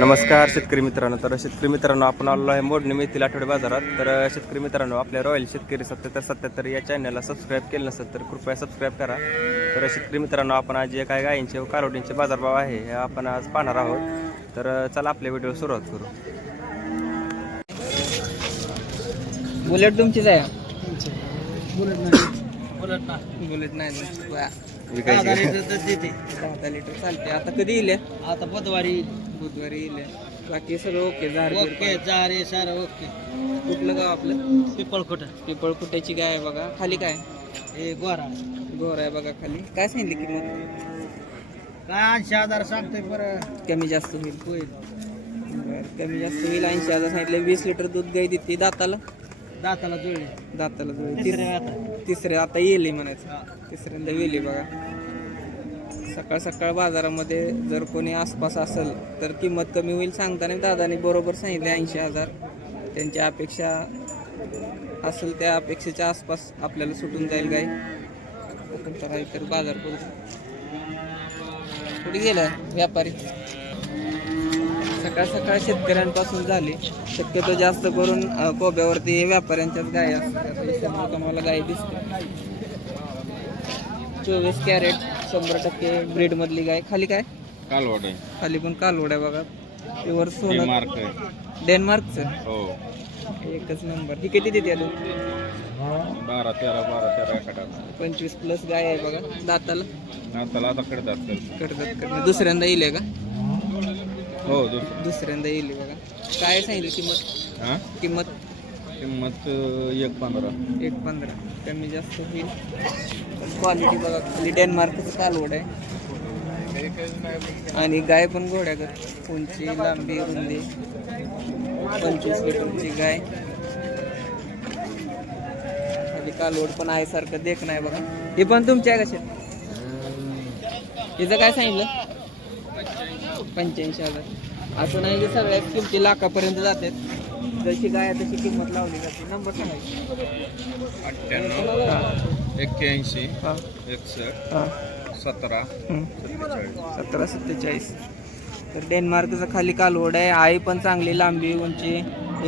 नमस्कार शेतकरी मित्रांनो. तर शेतकरी मित्रांनो आपण आलो आहे मोडणी मेथील आठवडे बाजारात. तर शेतकरी मित्रांनो आपल्या रॉयल शेतकरी सत्याहत्तर सत्याहत्तर या चॅनलला सबस्क्राईब केलं नसेल तर कृपया सबस्क्राईब करा. तर शेतकरी मित्रांनो आपण आज जे काय गायींचे व कारोडींचे बाजारभाव आहे हे आपण आज पाहणार आहोत. तर चला आपल्या व्हिडिओ सुरुवात करू. बुलेट तुमचीच आहे. बुलेट नाही. बुलेट नाही. विकायची. देते. दहा लिटर चालते आता कधी येईल? आता बुधवारी बुधवारी येईल. बाकी सगळं ओके झाड ओके जारे सार ओके. कुठलं गाव आपलं? पिपळ खोट. पिपळ कुट्याची गाय आहे बघा? खाली काय? हे गोरा. गोर आहे बघा खाली. काय सांगितली किंमत? काय ऐंशी हजार सांगतोय बरं कमी जास्त होईल. होईल. बरं कमी जास्त होईल. ऐंशी हजार सांगितले. वीस लिटर दूध गाय देते. दाताला? दाताला जुळले दाताला जुळले. तिसरे तिस- आता तिसरे आता येईल म्हणायचं. तिसऱ्यांदा वेली बघा. सकाळ सकाळ बाजारामध्ये जर कोणी आसपास असेल तर किंमत कमी होईल सांगताना दादाने बरोबर सांगितले ऐंशी हजार. त्यांची अपेक्षा असेल त्या अपेक्षेच्या आसपास आपल्याला सुटून जाईल तुमचा काहीतरी बाजार करू कुठे गेला व्यापारी? सकाळ सकाळ शेतकऱ्यांपासून झाली. शक्यतो जास्त करून कोब्यावरती व्यापाऱ्यांच्याच गाय असतात. मला गाय दिसते. चोवीस कॅरेट शंभर टक्के ब्रीड मधली गाय. खाली काय? कालवड खाली पण कालवड आहे बघा. प्युअर सोनं. मार्क डेन्मार्कचं? हो. एकच नंबर. ही किती देते अजून? बारा तेरा बारा तेरा पंचवीस प्लस गाय आहे बघा. दाताला? त्याला आता करतात करतात दुसऱ्यांदा येईल का? हो दुसऱ्यांदा. येईल बघा. काय सांगितलं? किंमत? हां? किंमत? किंमत एक पंधरा. एक पंधरा. कमी जास्त होईल. क्वालिटी बघा खाली डेन्मार्कचं कालवड आहे. आणि गाय पण घोड्यागत उंची लांबी रुंदी. पंचवीस लिटरची गाय. खाली कालवड पण आहे सारखं देख नाही बघा. हे पण तुमच्या आहे कशा हिचं काय सांगितलं? पंच्याऐंशी हजार. असं नाही की सगळ्या किमती लाखापर्यंत जातात. जशी गाय तशी किंमत लावली जाते. नंबर सांगायची एक्क्याऐंशी एकसष्ट सतरा सतरा सत्तेचाळीस. तर डेन्मार्कचं खाली कालवड आहे. आई पण चांगली लांबी उंची.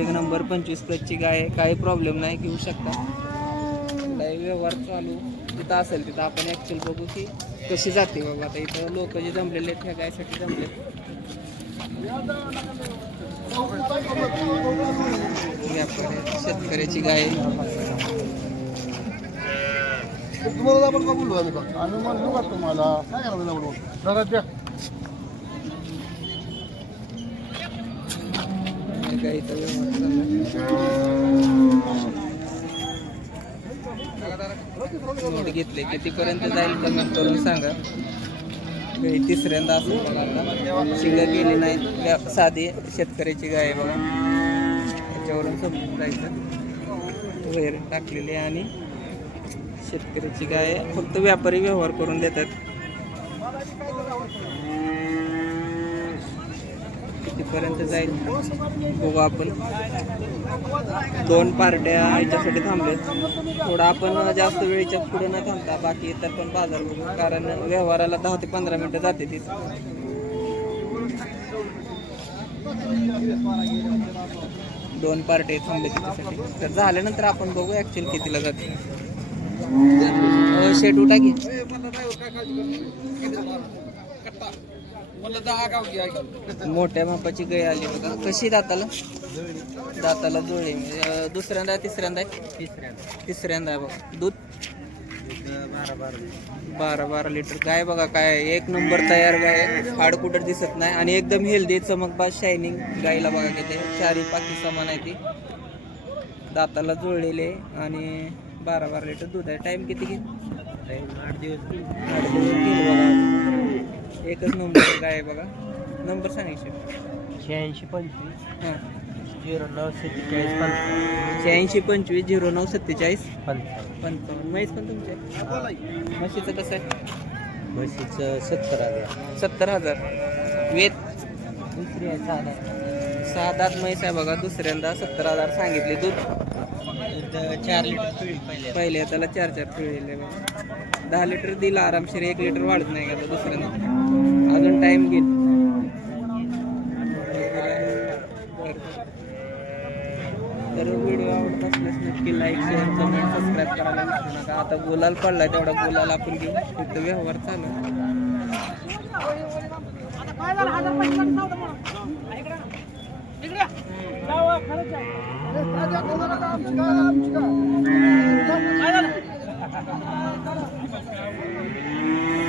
एक नंबर पंचवीस प्लसची गाय आहे. काही प्रॉब्लेम नाही. घेऊ शकता. व्यवहार चालू. तिथं असेल तिथं आपण ॲक्च्युअल बघू की कशी जाते बाबा आता इथं लोक जे जमलेले आहेत ह्या गायसाठी जमले शेतकऱ्याची गाय. तुम्हाला आपण का बोलू आम्ही आम्ही म्हणलो का तुम्हाला? काय करायला बोलू जरा द्या. गाईचा व्यवहार नोट घेतले कितीपर्यंत जाईल कमेंट करून सांगा. गाई तिसऱ्यांदा असं बघा आता शिंग गेली नाही व्या- साधी शेतकऱ्याची गाय आहे बघा. त्याच्यावरून समजून जायचं. वैर टाकलेली आहे आणि शेतकऱ्याची गाय फक्त व्यापारी व्यवहार करून देतात. तिथपर्यंत जाईल. बघू आपण. दोन पार्ट्या याच्यासाठी थांबलेत. थोडं आपण जास्त वेळेच्या पुढे न थांबता बाकी इतर पण बाजार बघू. कारण व्यवहाराला दहा ते पंधरा मिनटं जाते तिथं. दोन पार्टे थांबले त्याच्यासाठी तर झाल्यानंतर आपण बघू ॲक्च्युअली कितीला जाते. अं, शेट उठा की मोठ्या मापाची गाय आली बघा. कशी दाताला? दाताला जुळली म्हणजे दुसऱ्यांदा तिसऱ्यांदा आहे? तिसऱ्यांदा. आहे बघा. दूध? बारा बारा लिटर. गाय बघा काय एक नंबर तयार गाय. हाड कुठं दिसत नाही आणि एकदम हेल्दी चमकबाज शायनिंग गायला बघा किती. चारी पाकी समान आहे ती. दाताला जुळलेले आणि बारा बारा लिटर दूध आहे. टाइम किती घेईल आठ दिवस. आठ दिवस घेईल बघा. एकच नंबर गाय आहे बघा. नंबर सांगायचे शहाऐंशी पंचवीस. हां. झिरो नऊ सत्तेचाळीस पंचावन्न. शहाऐंशी पंचवीस झिरो नऊ सत्तेचाळीस. पंचावन्न. पंचावन्न. म्हैस पण तुमचे म्हशीचं कसं आहे? म्हशीचं सत्तर हजार. सत्तर हजार. वेत दुसरी आहे साधा सहा दात म्हैस आहे बघा दुसऱ्यांदा सत्तर हजार सांगितले दूध. चार लिटर पिळी पहिले पहिले त्याला चार चार पिळलेले बघा दहा लिटर दिला आरामशीर एक लिटर वाढत नाही का तो दुसऱ्यांदा? अजून टाइम घेत जर व्हिडिओ आवडत असल्यास नक्की लाईक शेअर कमेंट सबस्क्राईब करायला विसरू नका. आता बोलायला पडला तेवढा बोलायला आपण घेऊ. तिथं व्यवहार चालू Thank you.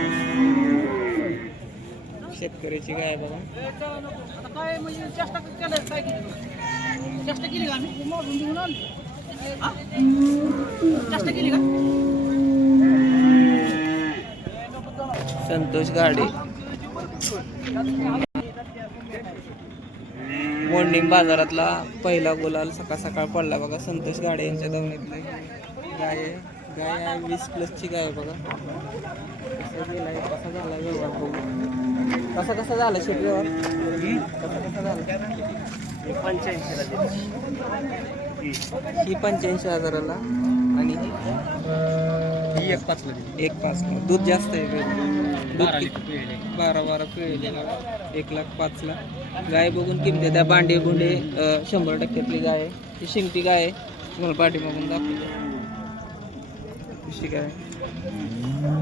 शेतकऱ्याची गाय बघा काय म्हणजे चेष्टा केलं काय केली चेष्टा केली का आम्ही? मोडून घेऊन आलो. हा? चेष्टा केली का? संतोष गाडे. मोडणीम बाजारातला पहिला गुलाल सकाळ सकाळ पडला बघा. संतोष गाडे यांच्या दावणीतलं गाय. गाय आहे वीस प्लसची गाय बघा. कसा गेलाय कसा झाला व्यवहार बघू. कसा कसा झाला व्यवहार कसा कसा झाला ही पंच्याऐंशी हजाराला आणि ही एक पाचला एक पाच दूध जास्त आहे. दूध? बारा बारा पिळेले. एक लाख पाचला. गाय बघून किमती. त्या बांडे बुंडे अं, शंभर टक्क्यातली गाय आहे. ती शिंगटी गाय आहे. तुम्हाला पाठी मागून दाखवतो. कशी गाय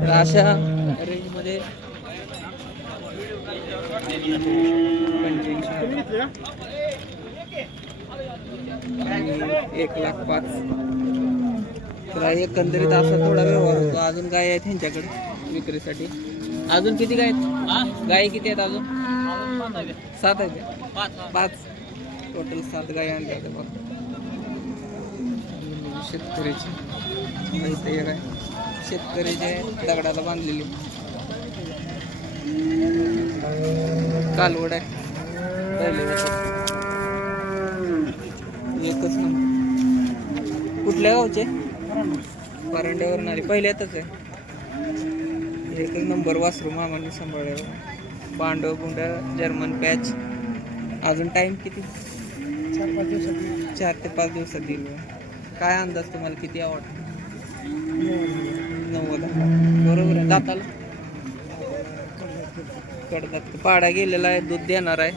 तर अशा रेंजमध्ये पंच्याऐंशी एक लाख पाच. तर एकंदरीत असा थोडा व्यवहार होतो. अजून गाय आहेत ह्यांच्याकडे विक्रीसाठी. अजून किती गाय आहेत? गाय किती आहेत अजून? सात आहेत पाच. टोटल सात गाय आणल्या होत्या बघ. शेतकऱ्याची. माहिती आहे शेतकऱ्याचे दगडाला बांधलेली. कालवड आहे. एकच ना कुठल्या गावचे? परांड्यावरून आले. पहिल्यातच आहे. एकच नंबर वासरू मामांनी सांभाळल्यावर बांडव गुंडा जर्मन पॅच. अजून टाइम किती? चार पाच दिवसात चार ते पाच दिवसात येईल. काय अंदाज तुम्हाला? किती आवडतं? नव्वद बरोबर आहे. जाताला? कडदात पाडा गेलेला आहे दूध देणार आहे.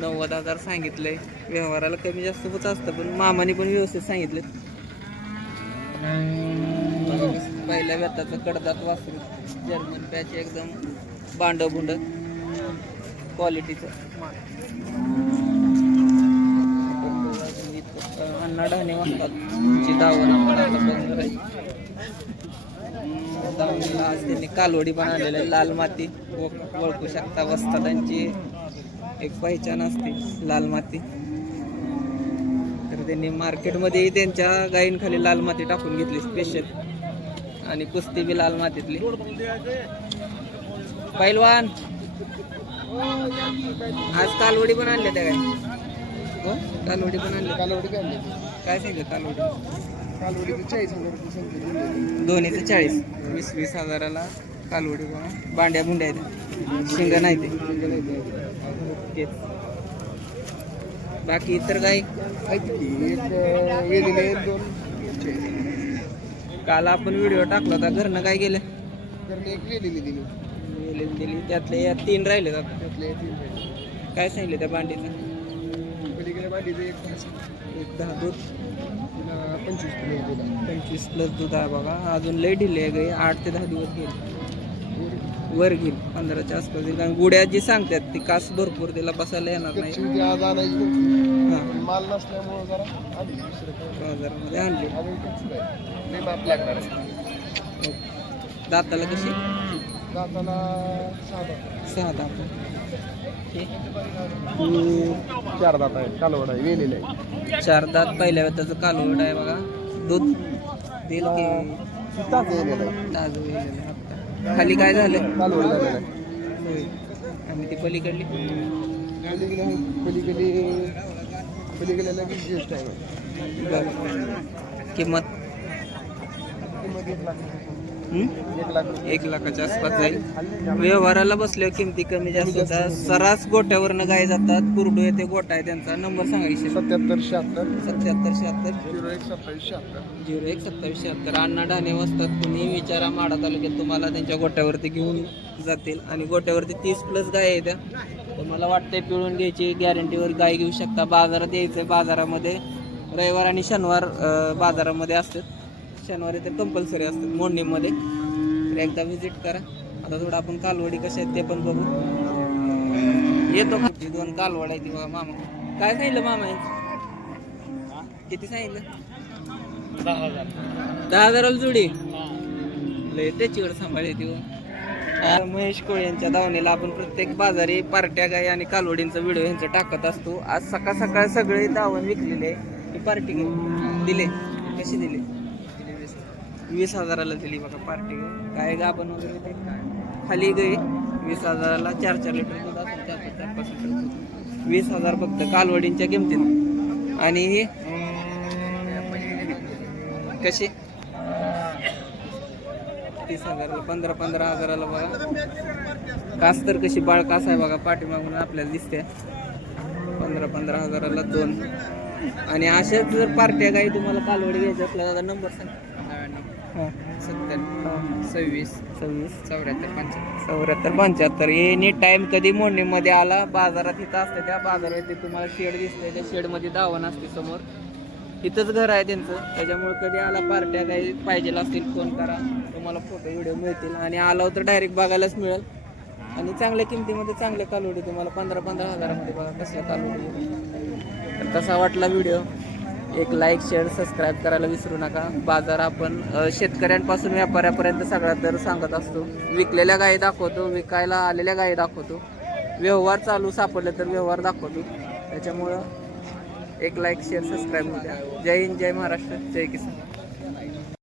नव्वद हजार सांगितलंय व्यवहाराला कमी जास्त होत असतं पण मामाने पण व्यवस्थित सांगितलं पहिल्या व्यताचं कडदात वासरू. जर्मन पॅच एकदम बांड बुंड क्वालिटीचं अण्णा ढाणे वाचतात तुमची दावण आपण आता बंद राहील. आज त्यांनी आणलेली आहे लाल माती. ओळख- शकता वस्तादांची एक पहिचान असते लाल माती. तर त्यांनी मार्केटमध्ये त्यांच्या गायींखाली लाल माती टाकून घेतली स्पेशल आणि कुस्ती बी लाल मातीतली. पैलवान आज कालवडी पण आणल्या त्या काय? कालवडी पण आणल्या कालवडी काय आणली काय सांगितलं कालवडी? दोन्हीचं चाळीस. वीस वीस हजाराला कालवडी बघा. बांड्या बुंड्या आहेत. शिंग नाही ते. बाकी इतर गाई आहेत की एक अं, वेलेले आहेत, दोन. काल आपण व्हिडिओ टाकला होता. घरनं काय गेलं दिली. त्यातले या तीन राहिले काय सांगितलं त्या बांडीचं एक दहा दूध. पंचवीस किलो दिला पंचवीस प्लस दूध आहे बघा. अजून लय ढिले आहे गाई आठ ते दहा दिवस घेईल वर घेईल. पंधराच्या आसपास येईल. कारण गुड्या जी सांगतात ती कास भरपूर तिला बसायला येणार नाही. आज आणायची हां. पण माल नसल्यामुळं जरा आली दुसरं काय बाजारामध्ये आणली. अजून कच्ची आहे. लई माप लागणार आहे. दाताला कशी? दाताला सहा दात. सहा दात. चार दात आहे कालवड आहे. वेलेले आहे. चार दात पहिल्या त्याचं कालवड आहे बघा. दूध देईल की ताज ताजं वेलेलं आहे खाली काय झालं? होय आणि ती पलीकडली. पलीकडे बरं. किंमत किंमत? एक लाखाच्या आसपास जाईल. व्यवहाराला बसल्यावर किमती कमी जास्त होतात. सरास गोट्यावरनं गाय जातात. कुरडू येते गोटा आहे त्यांचा. नंबर सांगायचे सत्याहत्तर शहात्तर. सत्याहत्तर शहात्तर. झिरो एक सत्तावीस शहात्तर. झिरो एक सत्तावीस शहात्तर. अण्णा ढाणे वाजतात तुम्ही विचारा माडा तालुक्यात तुम्हाला त्यांच्या गोट्यावरती घेऊन जातील. आणि गोट्यावरती तीस प्लस गाय आहे त्या तर मला वाटतंय पिळून घ्यायची गॅरंटीवर गाय घेऊ शकता. बाजारात यायचं बाजारामध्ये. रविवार आणि शनिवार बाजारामध्ये असतात. शनिवारी तर कंपल्सरी असतात मोडणीमध्ये तर एकदा व्हिजिट करा. आता थोडं आपण कालवडी कशा आहेत ते पण बघू. येतो दोन कालवड आहेत ती बघा मामा. काय सांगितलं मामा यांचं? किती सांगितलं? दहा हजाराला जोडी? लय त्याच्यावर सांभाळली ती हो. महेश कोळे यांच्या दावणीला आपण प्रत्येक बाजारी पार्ट्या गाई आणि कालवडींचा व्हिडिओ यांचा टाकत असतो. आज सकाळ सकाळ सगळे दावण विकलेले. पार्टी दिले. कशी दिली? वीस हजाराला दिली बघा पार्टी. काय गाभण वगैरे ते खाली गई. वीस हजाराला चार चार लिटर दूध असेल चार चार पाच लिटर वीस हजार फक्त कालवडींच्या किमतीत आणि ही कशी? तीस हजाराला पंधरा पंधरा हजाराला बघा. कास तर कशी बाळ कास आहे बघा पाठीमागून आपल्याला दिसते. पंधरा पंधरा हजाराला दोन. आणि अशाच जर पार्ट्या काही तुम्हाला कालवडी घ्यायच्या असल्या नंबर सांग. सत्तर सव्वीस सव्वीस. चौऱ्याहत्तर पंच्याहत्तर. चौऱ्याहत्तर पंच्याहत्तर. एनी टाइम कधी मोडणीमध्ये आला? बाजारात इथं असते त्या बाजारात तुम्हाला शेड दिसते. त्या शेडमध्ये दावण असते समोर. इथंच घर आहे त्यांचं. त्याच्यामुळे कधी आला पार्ट्या काही पाहिजे असतील फोन करा. तुम्हाला फोटो व्हिडिओ मिळतील. आणि आला तर डायरेक्ट बघायलाच मिळेल. आणि चांगल्या किमतीमध्ये चांगल्या कालवडी तुम्हाला पंधरा पंधरा हजारामध्ये बघा कसल्या कालवडी. तर कसा वाटला व्हिडिओ एक लाईक शेअर सबस्क्राईब करायला विसरू नका. बाजार आपण शेतकऱ्यांपासून व्यापाऱ्यापर्यंत सगळा दर सांगत असतो. विकलेल्या गायी दाखवतो विकायला आलेल्या गायी दाखवतो. व्यवहार चालू सापडले तर व्यवहार दाखवतो. त्याच्यामुळं एक लाईक शेअर सबस्क्राईब द्या. जय हिंद जय महाराष्ट्र जय किसान.